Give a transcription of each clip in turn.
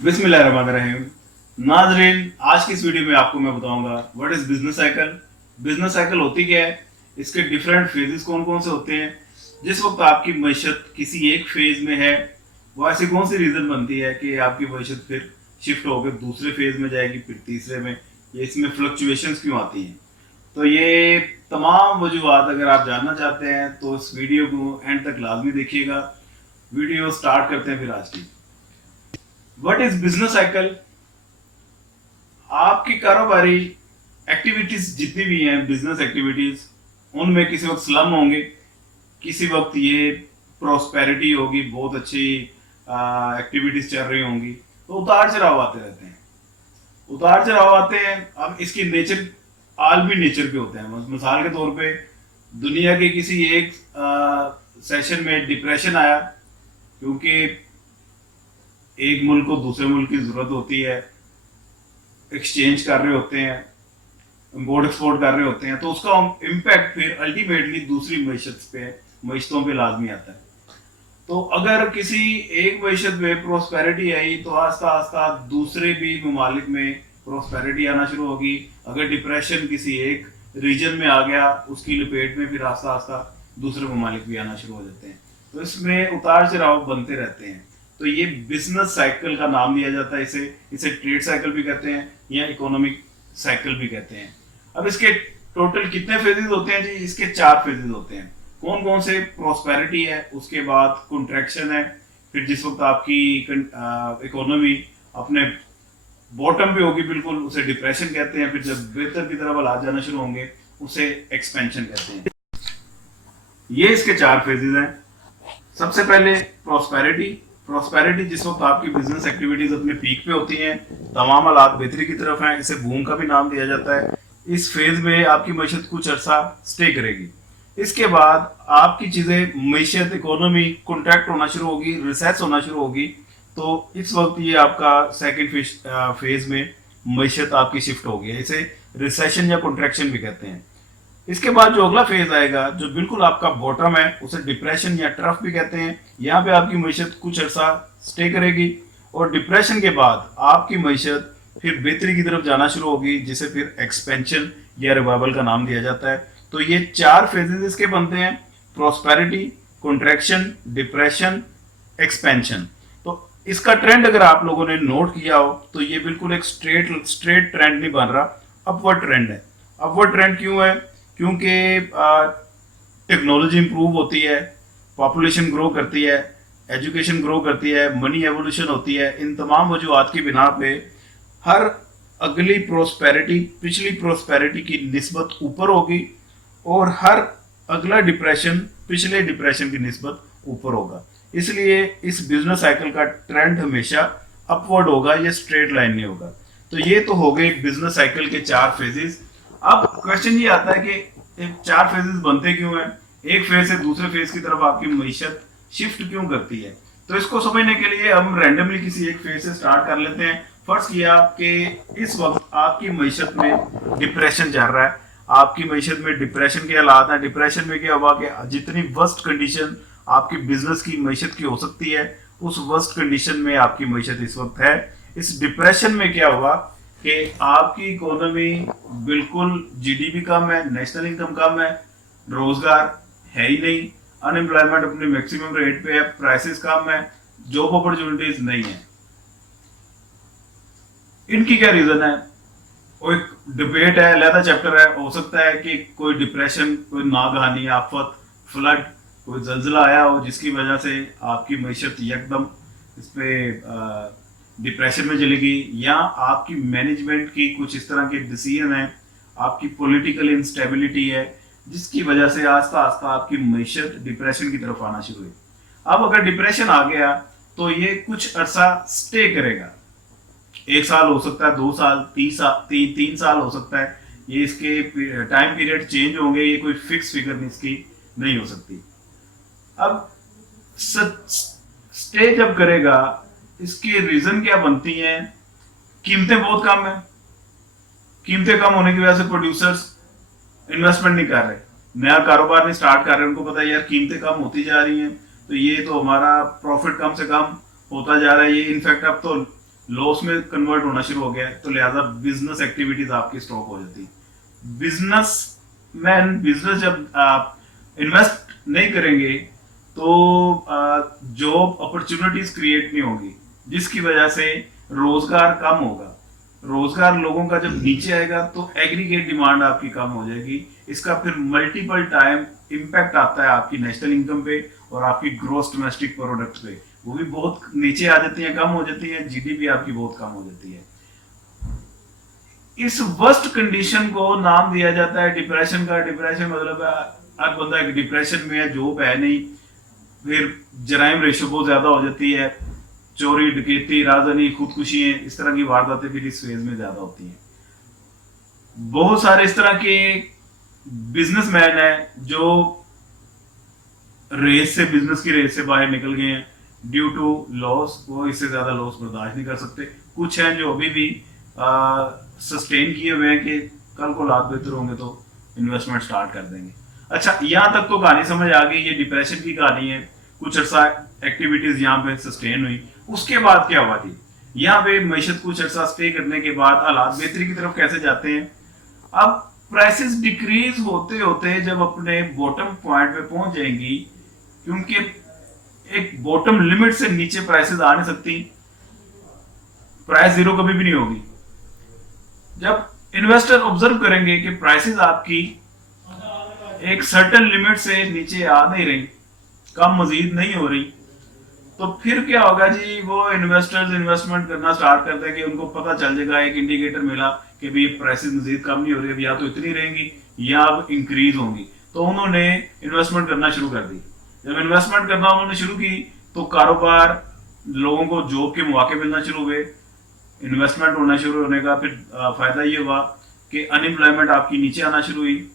बिस्मिल्लाहिर्रहमानिर्रहीम। नाजरीन, आज की इस वीडियो में आपको मैं बताऊंगा what is business cycle. Business cycle होती क्या है, इसके डिफरेंट फेजेस कौन कौन से होते हैं। जिस वक्त आपकी मईशत किसी एक फेज में है, वो ऐसी कौन सी रीजन बनती है कि आपकी मईशत फिर शिफ्ट होकर दूसरे फेज में जाएगी, फिर तीसरे में। ये इसमें फ्लक्चुएशंस क्यों आती हैं, तो ये तमाम वजूहत अगर आप जानना चाहते हैं तो इस वीडियो को एंड तक लाजमी देखिएगा। वीडियो स्टार्ट करते हैं फिर आज की। What is business cycle. आपकी कारोबारी एक्टिविटीज जितनी भी हैं, बिजनेस एक्टिविटीज, उनमें किसी वक्त स्लम होंगे, किसी वक्त ये प्रोस्पेरिटी होगी, बहुत अच्छी एक्टिविटीज चल रही होंगी। तो उतार चढ़ाव आते रहते हैं, उतार चढ़ाव आते हैं। अब इसकी नेचर आलमी नेचर के होते हैं। मिसाल के तौर पे दुनिया के किसी एक सेशन में डिप्रेशन आया, क्योंकि एक मुल्क को दूसरे मुल्क की जरूरत होती है, एक्सचेंज कर रहे होते हैं, इम्पोर्ट एक्सपोर्ट कर रहे होते हैं, तो उसका इम्पैक्ट फिर अल्टीमेटली दूसरी मीशतों पे लाजमी आता है। तो अगर किसी एक मीशत में प्रोस्पेरिटी आई तो आस्ता आस्ता दूसरे भी ममालिक में प्रोस्पेरिटी आना शुरू होगी। अगर डिप्रेशन किसी एक रीजन में आ गया, उसकी लपेट में फिर आस्ता आस्ता दूसरे ममालिक भी आना शुरू हो जाते हैं। तो इसमें उतार चढ़ाव बनते रहते हैं। तो ये बिजनेस साइकिल का नाम दिया जाता है। इसे इसे ट्रेड साइकिल भी कहते हैं या इकोनॉमिक साइकिल भी कहते हैं। अब इसके टोटल कितने फेजेस होते हैं जी? इसके 4 फेजेस होते हैं। कौन कौन से? प्रोस्पेरिटी है, उसके बाद कंट्रैक्शन है, फिर जिस वक्त आपकी इकोनॉमी अपने बॉटम पे होगी बिल्कुल, उसे डिप्रेशन कहते हैं। फिर जब बेहतर की तरफ हालात जाना शुरू होंगे, उसे एक्सपेंशन कहते हैं। ये इसके 4 फेजेस हैं। सबसे पहले प्रोस्पेरिटी। प्रोस्पेरिटी जिस वक्त आपकी बिजनेस एक्टिविटीज अपने पीक पे होती हैं, तमाम हालात बेहतरी की तरफ हैं, इसे बूम का भी नाम दिया जाता है। इस फेज में आपकी मीशत कुछ अरसा स्टे करेगी। इसके बाद आपकी चीजें, मीशत, इकोनॉमी कॉन्ट्रैक्ट होना शुरू होगी, रिसेस होना शुरू होगी। तो इस वक्त ये आपका सेकेंड फेज में मीशत आपकी शिफ्ट होगी। इसे रिसेशन या कॉन्ट्रैक्शन भी कहते हैं। इसके बाद जो अगला फेज आएगा, जो बिल्कुल आपका बॉटम है, उसे डिप्रेशन या ट्रफ भी कहते हैं। यहाँ पे आपकी मीशत कुछ अर्सा स्टे करेगी और डिप्रेशन के बाद आपकी मीशत फिर बेहतरी की तरफ जाना शुरू होगी, जिसे फिर एक्सपेंशन या रिवाइवल का नाम दिया जाता है। तो ये 4 फेजेस इसके बनते हैं: प्रोस्पेरिटी, कॉन्ट्रैक्शन, डिप्रेशन, एक्सपेंशन। तो इसका ट्रेंड अगर आप लोगों ने नोट किया हो तो ये बिल्कुल एक स्ट्रेट ट्रेंड नहीं बन रहा, अपवर्ड ट्रेंड है। अपवर्ड ट्रेंड क्यों है? क्योंकि टेक्नोलॉजी इंप्रूव होती है, पॉपुलेशन ग्रो करती है, एजुकेशन ग्रो करती है, मनी एवोल्यूशन होती है। इन तमाम वजूहत की बिना पे हर अगली प्रोस्पेरिटी पिछली प्रोस्पेरिटी की निस्बत ऊपर होगी और हर अगला डिप्रेशन पिछले डिप्रेशन की निस्बत ऊपर होगा। इसलिए इस बिजनेस साइकिल का ट्रेंड हमेशा अपवर्ड होगा, ये स्ट्रेट लाइन नहीं होगा। तो ये तो हो गए बिजनेस साइकिल के 4 फेजेस। अब क्वेश्चन ये आता है कि 4 फेजेस बनते क्यों हैं? एक फेज से दूसरे फेज की तरफ आपकी मीशत शिफ्ट क्यों करती है? तो इसको समझने के लिए हम रैंडमली किसी एक फेज से स्टार्ट कर लेते हैं। फर्ज किया कि इस वक्त आपकी मीशत में डिप्रेशन चल रहा है, आपकी मीशत में डिप्रेशन के हालात हैं। डिप्रेशन में क्या हुआ कि जितनी वर्स्ट कंडीशन आपकी बिजनेस की मीशत की हो सकती है, उस वर्स्ट कंडीशन में आपकी मीशत इस वक्त है। इस डिप्रेशन में क्या हुआ कि आपकी इकोनॉमी बिल्कुल, जीडीपी कम है, नेशनल इनकम कम है, रोजगार है ही नहीं, अनएम्प्लॉयमेंट अपने मैक्सिमम रेट पे है, प्राइसेस कम है, जॉब अपॉर्चुनिटीज नहीं है। इनकी क्या रीजन है? वो एक डिबेट है, अलग चैप्टर है। हो सकता है कि कोई डिप्रेशन, कोई नागहानी आफत, फ्लड, कोई जल्जला आया हो जिसकी वजह से आपकी मीशत एकदम इस पे डिप्रेशन में चली गई, या आपकी मैनेजमेंट की कुछ इस तरह के डिसीजन है, आपकी पॉलिटिकल इंस्टेबिलिटी है, जिसकी वजह से आस्ता आस्ता आपकी मीशत डिप्रेशन की तरफ आना शुरू हुई। अब अगर डिप्रेशन आ गया तो ये कुछ अरसा स्टे करेगा। 1 साल हो सकता है, 2 साल, 3 साल हो सकता है। ये इसके टाइम पीरियड चेंज होंगे, ये कोई फिक्स फिगर इसकी नहीं हो सकती। अब स्टे जब करेगा, इसकी रीजन क्या बनती हैं? कीमतें बहुत कम है। कीमतें कम होने की वजह से प्रोड्यूसर्स इन्वेस्टमेंट नहीं कर रहे, नया कारोबार नहीं स्टार्ट कर रहे। उनको पता है यार कीमतें कम होती जा रही हैं, तो ये तो हमारा प्रॉफिट कम से कम होता जा रहा है। ये इनफैक्ट अब तो लॉस में कन्वर्ट होना शुरू हो गया है, तो लिहाजा बिजनेस एक्टिविटीज आपकी स्टॉप हो जाती है। बिजनेस जब आप इन्वेस्ट नहीं करेंगे तो जॉब अपॉर्चुनिटीज क्रिएट नहीं होगी, जिसकी वजह से रोजगार कम होगा। रोजगार लोगों का जब नीचे आएगा तो एग्रीगेट डिमांड आपकी कम हो जाएगी। इसका फिर मल्टीपल टाइम इम्पैक्ट आता है आपकी नेशनल इनकम पे और आपकी ग्रॉस डोमेस्टिक प्रोडक्ट पे, वो भी बहुत नीचे आ जाती है, कम हो जाती है, जीडीपी आपकी बहुत कम हो जाती है। इस वर्स्ट कंडीशन को नाम दिया जाता है डिप्रेशन का। डिप्रेशन मतलब हर बंदा एक डिप्रेशन में है, जॉब है नहीं, फिर जराइम रेशो बहुत ज्यादा हो जाती है, चोरी डकैती राजधानी खुदकुशी है, इस तरह की वारदातें फिर इस फेज में ज्यादा होती हैं। बहुत सारे इस तरह के बिजनेसमैन हैं जो बिजनेस की रेस से बाहर निकल गए हैं ड्यू टू लॉस, वो इससे ज्यादा लॉस बर्दाश्त नहीं कर सकते। कुछ हैं जो अभी भी सस्टेन किए हुए हैं कि कल को हालात बेहतर होंगे तो इन्वेस्टमेंट स्टार्ट कर देंगे। अच्छा, यहाँ तक तो कहानी समझ आ गई, ये डिप्रेशन की कहानी है। कुछ अर्सा एक्टिविटीज यहाँ पे सस्टेन हुई, उसके बाद क्या हुआ जी, यहाँ पे मैशत कुछ अर्सा स्टे करने के बाद हालात बेहतरी की तरफ कैसे जाते हैं। अब प्राइसेस डिक्रीज होते होते जब अपने बॉटम पॉइंट पे पहुंच जाएंगी, क्योंकि एक बॉटम लिमिट से नीचे प्राइसेस आ नहीं सकती, प्राइस जीरो कभी भी नहीं होगी। जब इन्वेस्टर ऑब्जर्व करेंगे कि प्राइसेस आपकी एक सर्टेन लिमिट से नीचे आ नहीं रही, कम मजीद नहीं हो रही, तो फिर क्या होगा जी, वो इन्वेस्टर्स इन्वेस्टमेंट करना स्टार्ट कर देंगे। उनको पता चल जाएगा, एक इंडिकेटर मिला कि भाई प्राइसेस मजीद कम नहीं हो रही, अब या तो इतनी रहेंगी या अब इंक्रीज होंगी, तो उन्होंने इन्वेस्टमेंट करना शुरू कर दी। जब इन्वेस्टमेंट करना उन्होंने शुरू की तो कारोबार, लोगों को जॉब के मौके मिलना शुरू हुए, इन्वेस्टमेंट होना शुरू होने का फिर फायदा ये हुआ कि अनएम्प्लॉयमेंट आपकी नीचे आना शुरू हुई,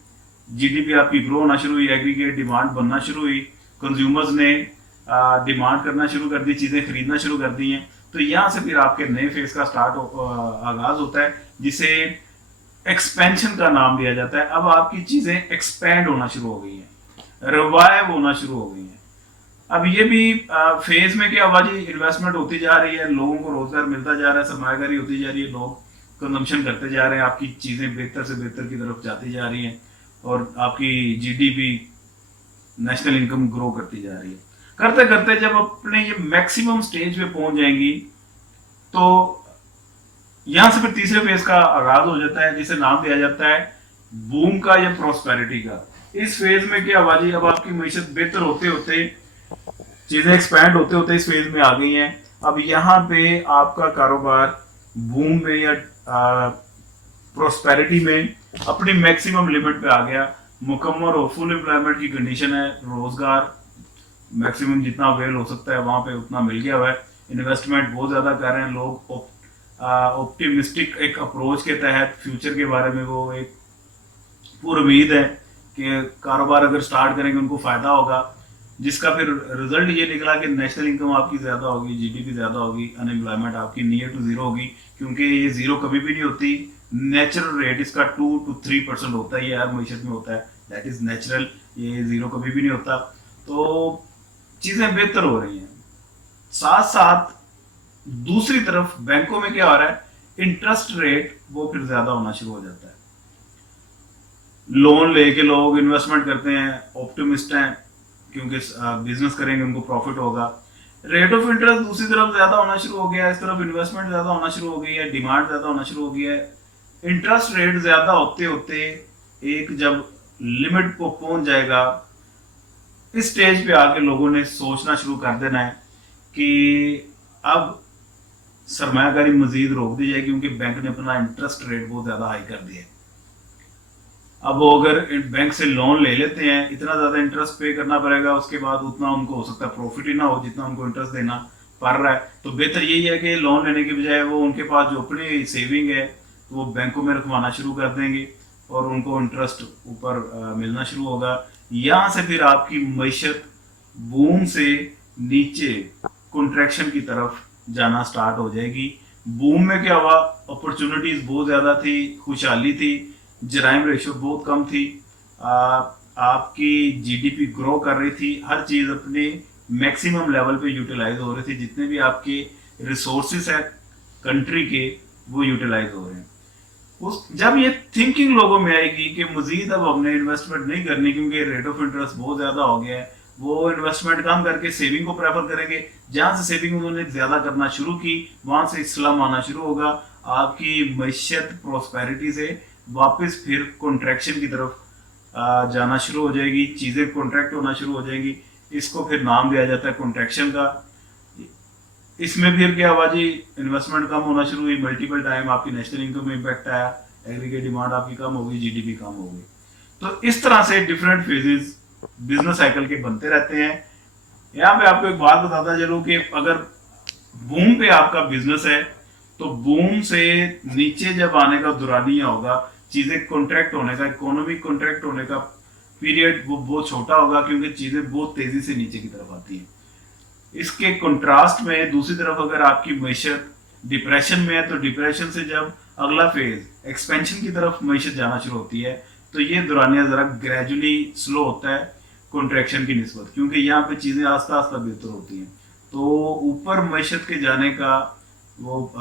जीडीपी आपकी ग्रो होना शुरू हुई, एग्रीगेट डिमांड बनना शुरू हुई, कंज्यूमर्स ने डिमांड करना शुरू कर दी, चीजें खरीदना शुरू कर दी हैं। तो यहाँ से फिर आपके नए फेज का आगाज होता है, जिसे एक्सपेंशन का नाम दिया जाता है। अब आपकी चीजें एक्सपेंड होना शुरू हो गई हैं, रिवाइव होना शुरू हो गई हैं। अब ये भी फेज में क्या हुआ जी, इन्वेस्टमेंट होती जा रही है, लोगों को रोजगार मिलता जा रहा है, सरमायाकारी होती जा रही है, लोग कंजम्पशन करते जा रहे हैं, आपकी चीजें बेहतर से बेहतर की तरफ जाती जा रही हैं और आपकी जीडीपी नेशनल इनकम ग्रो करती जा रही है। करते करते जब अपने ये मैक्सिमम स्टेज पे पहुंच जाएंगी तो यहां से फिर तीसरे फेज का आगाज हो जाता है, जिसे नाम दिया जाता है बूम का या प्रॉस्पेरिटी का। इस फेज में क्या हुआ जी, अब आपकी मैशत बेहतर होते होते, चीजें एक्सपैंड होते होते इस फेज में आ गई हैं। अब यहाँ पे आपका कारोबार बूम में या प्रोस्पेरिटी में अपनी मैक्सिमम लिमिट पे आ गया, मुकम्मल और फुल एम्प्लॉयमेंट की कंडीशन है, रोजगार मैक्सिमम जितना अवेल हो सकता है वहां पे उतना मिल गया हुआ है, इन्वेस्टमेंट बहुत ज्यादा कर रहे हैं लोग, ऑप्टिमिस्टिक एक अप्रोच के तहत फ्यूचर के बारे में वो एक पूरी उम्मीद है कि कारोबार अगर स्टार्ट करेंगे उनको फायदा होगा, जिसका फिर रिजल्ट ये निकला कि नेशनल इनकम आपकी ज्यादा होगी, जीडीपी ज्यादा होगी, अनएम्प्लॉयमेंट आपकी नियर टू जीरो होगी, क्योंकि ये जीरो कभी भी नहीं होती, नेचुरल रेट इसका 2 to 3% होता है, ये हर मैशत में होता है, दैट इज नेचुरल, ये जीरो कभी भी नहीं होता। तो चीजें बेहतर हो रही हैं। साथ साथ दूसरी तरफ बैंकों में क्या हो रहा है, इंटरेस्ट रेट वो फिर ज्यादा होना शुरू हो जाता है, लोन लेके लोग इन्वेस्टमेंट करते हैं, ऑप्टिमिस्ट हैं क्योंकि बिजनेस करेंगे उनको प्रॉफिट होगा, रेट ऑफ इंटरेस्ट दूसरी तरफ ज्यादा होना शुरू हो गया है, इस तरफ इन्वेस्टमेंट ज्यादा होना शुरू हो गई है, डिमांड ज्यादा होना शुरू हो गया है। इंटरेस्ट रेट ज्यादा होते होते एक जब लिमिट को पहुंच जाएगा, इस स्टेज पे आके लोगों ने सोचना शुरू कर देना है कि अब सरमायाकारी मजीद रोक दी जाएगी, क्योंकि बैंक ने अपना इंटरेस्ट रेट बहुत ज्यादा हाई कर दिया है। अब वो अगर बैंक से लोन ले लेते हैं, इतना ज्यादा इंटरेस्ट पे करना पड़ेगा, उसके बाद उतना उनको हो सकता है प्रॉफिट ही ना हो जितना उनको इंटरेस्ट देना पड़ रहा है। तो बेहतर यही है कि लोन लेने के बजाय वो उनके पास जो अपनी सेविंग है तो वो बैंकों में रखवाना शुरू कर देंगे और उनको इंटरेस्ट ऊपर मिलना शुरू होगा। यहाँ से फिर आपकी मैशत बूम से नीचे कॉन्ट्रैक्शन की तरफ जाना स्टार्ट हो जाएगी। बूम में क्या हुआ, अपॉर्चुनिटीज बहुत ज्यादा थी, खुशहाली थी, जराइम रेशो बहुत कम थी, आपकी जीडीपी ग्रो कर रही थी, हर चीज अपने मैक्सिमम लेवल पे यूटिलाइज हो रही थी, जितने भी आपके रिसोर्सेस है कंट्री के वो यूटिलाइज हो रहे हैं। उस जब ये थिंकिंग लोगों में आएगी कि मजीद अब हमने इन्वेस्टमेंट नहीं करनी क्योंकि रेट ऑफ इंटरेस्ट बहुत ज्यादा हो गया है, वो इन्वेस्टमेंट कम करके सेविंग को प्रेफर करेंगे। जहां से सेविंग उन्होंने ज्यादा करना शुरू की वहां से स्लम आना शुरू होगा। आपकी मैशत प्रोस्पेरिटी से वापस फिर कॉन्ट्रैक्शन की तरफ जाना शुरू हो जाएगी, चीजें कॉन्ट्रैक्ट होना शुरू हो जाएंगी। इसको फिर नाम दिया जाता है कॉन्ट्रैक्शन का। इसमें फिर क्या हुआ जी, इन्वेस्टमेंट कम होना शुरू हुई, मल्टीपल टाइम आपकी नेशनल इनकम में इम्पैक्ट आया, एग्रीगेट डिमांड आपकी कम हो गई, जीडीपी कम हो गई। तो इस तरह से डिफरेंट फेजेस बिजनेस साइकिल के बनते रहते हैं। यहाँ पे आपको एक बात बताता चलूं कि अगर बूम पे आपका बिजनेस है तो बूम से नीचे जब आने का दुरानिया होगा, चीजें कॉन्ट्रैक्ट होने का, इकोनॉमी कॉन्ट्रैक्ट होने का पीरियड वो बहुत छोटा होगा क्योंकि चीजें बहुत तेजी से नीचे की तरफ आती हैं। इसके कंट्रास्ट में दूसरी तरफ अगर आपकी मैशत डिप्रेशन में है तो डिप्रेशन से जब अगला फेज एक्सपेंशन की तरफ मैशत जाना शुरू होती है तो ये दौरानिया जरा ग्रेजुअली स्लो होता है कॉन्ट्रैक्शन की निस्बत, क्योंकि यहाँ पे चीजें आस्ता आस्ता बेहतर होती हैं। तो ऊपर मैशत के जाने का वो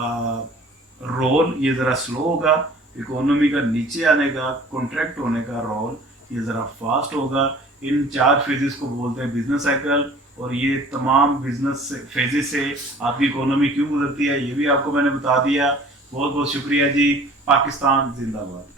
रोल ये जरा स्लो होगा, इकोनॉमी का नीचे आने का कॉन्ट्रैक्ट होने का रोल ये जरा फास्ट होगा। इन 4 फेजेस को बोलते हैं बिजनेस साइकिल। और ये तमाम बिजनेस फेजेस से आपकी इकोनॉमी क्यों गुजरती है ये भी आपको मैंने बता दिया। बहुत बहुत शुक्रिया जी। पाकिस्तान जिंदाबाद।